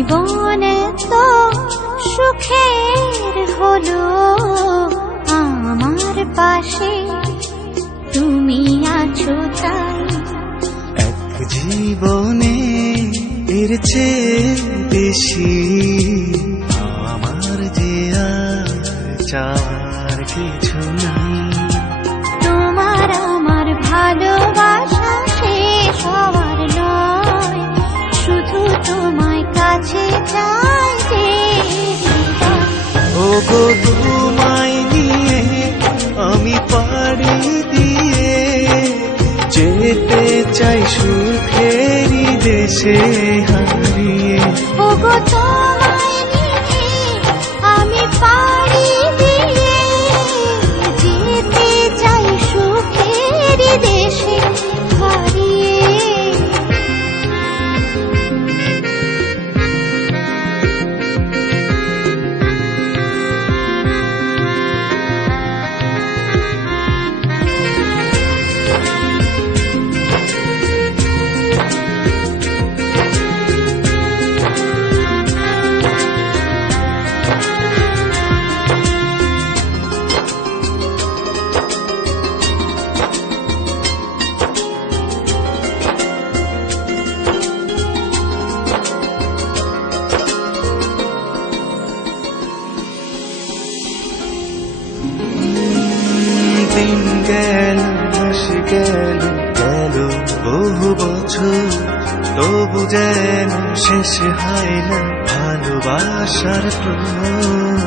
জীবন তো সুখের হলো আমার পাশে তুমি আছো তাই। এক জীবনে এর চেয়ে বেশি আমার যে আর চাওয়ার কিছু নাই। তোমার আমার ভালোবাসা শেষ হওয়ার নয়, শুধু তোমায় কাছে চাই যে হৃদয়। ওগো তোমায় নিয়ে আমি পাড়ি দিয়ে যেতে চাই সুখেরই দেশে হারিয়ে। ওগো তোমায় নিয়ে আমি পাড়ি দিয়ে যেতে চাই সুখের দেশে হারিয়ে। দিন গেল মাস গেল গেল বহু বছর, তবু যেন শেষ হয় না ভালোবাসার প্রহর।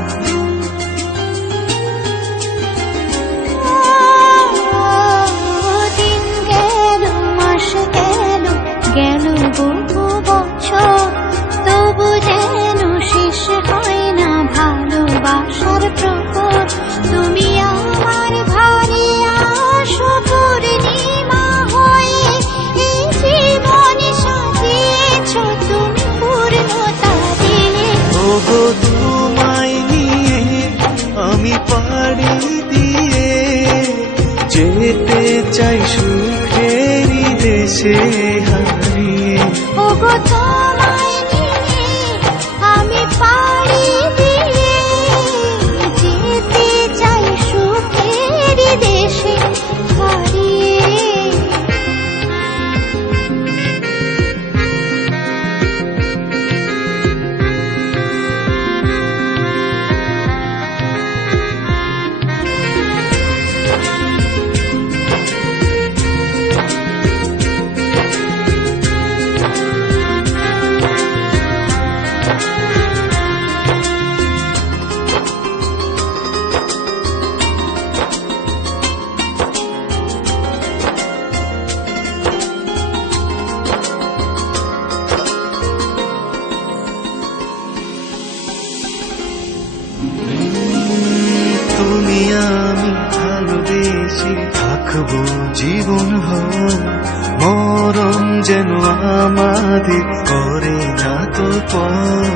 দিন গেল মাস গেল গেল বহু বছর, তবু যেন শেষ হয় না ভালোবাসার প্রহর। তুমি আমার ঘরে আসো পূর্ণিমা হয়ে, এই জীবন সাজিয়েছ তুমি পূর্ণতা দিয়ে। ওগো তোমায় নিয়ে আমি পাড়ি দিয়ে যেতে চাই সুখেরই দেশে হারিয়ে। ওগো তোমায় নিয়ে আমি পাড়ি দিয়ে যেতে চাই সুখের দেশে হারিয়ে। তুমি আমি ভালোবেসে থাকবো জীবন ভর, মরণ যেন আমাদের করে না তো পর।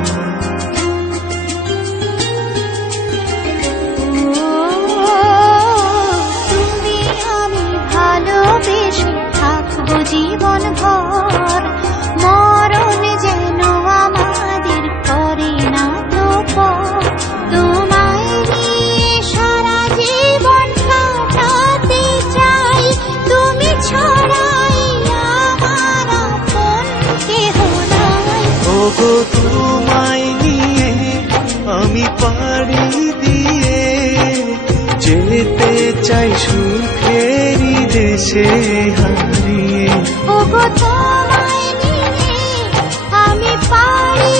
তুমি আমি ভালোবেসে থাকবো জীবন ভর, মরণ যেন আমাদের করে না তো পর। তোমায় নিয়ে সারা জীবন কাটাতে চাই, তুমি ছড়াই আমার আপন কেহ নাই। ওগো তোমায় নিয়ে আমি পাড়ি দিয়ে যেতে চাই সুখেরই দেশে হারিয়ে। ওগো তোমায় নিয়ে আমি পাড়ি